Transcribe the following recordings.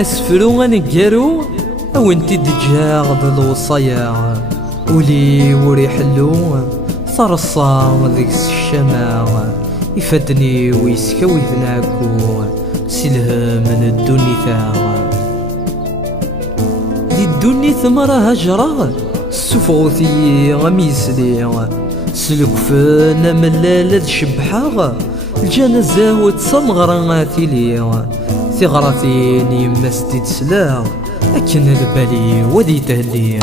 اسفرو غنقارو وانتي دجاغ ذا الوصايا ولي وريحلو صرصا ذيك الشماغ يفدني ويسكوي ذناكو سلها من الدني ثاغ دي الدني ثمرة هجرة السفوثي غميسلي سلكفنا ملالة شبحاغ الجنازة وتصمغر ثيلي ثغرتين يما ستيد سلاغ أكن البالي وذي تهلي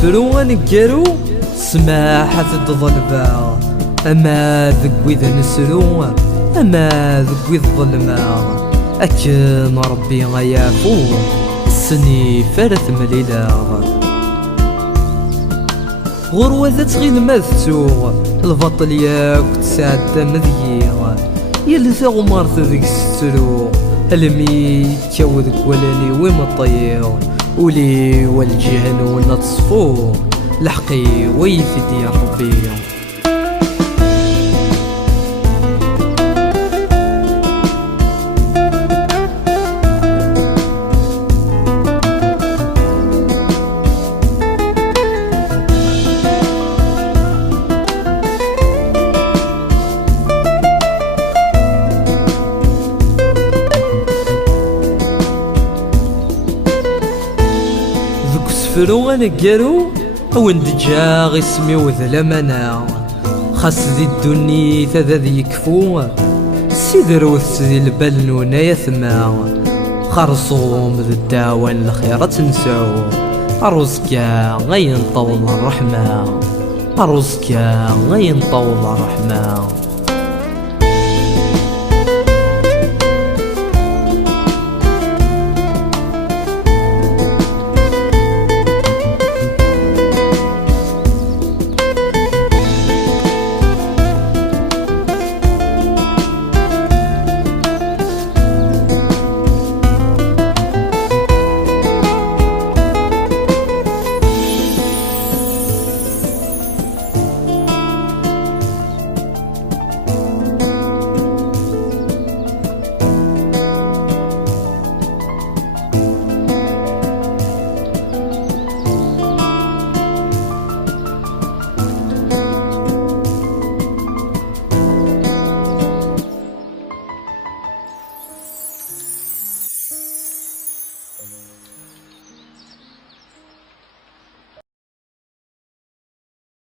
سفرو غنقارو سماحة الظلبة أما ذق وذا نسرو أما ذق وذ ظلمة أكن ربي غيافو السني فرث مليلة غروة ذات غير مذتو البطل ياك تسعد مذيغ يلي ثغمرت ذيك سترو المي كاوذك ولاني ومطيغ ولي والجهل ولا تصفو لحقي ويفدي يا ربي سفرو غنقارو وين دجاغ اسمي وذلمنا خاص ذي الدني ذا ذي يكفو سيدروث ذي البلنون يثما خرصوم ذي الدعوان الخيرة تنسعو عروسكا غين طول الرحمة عروسكا غين طول الرحمة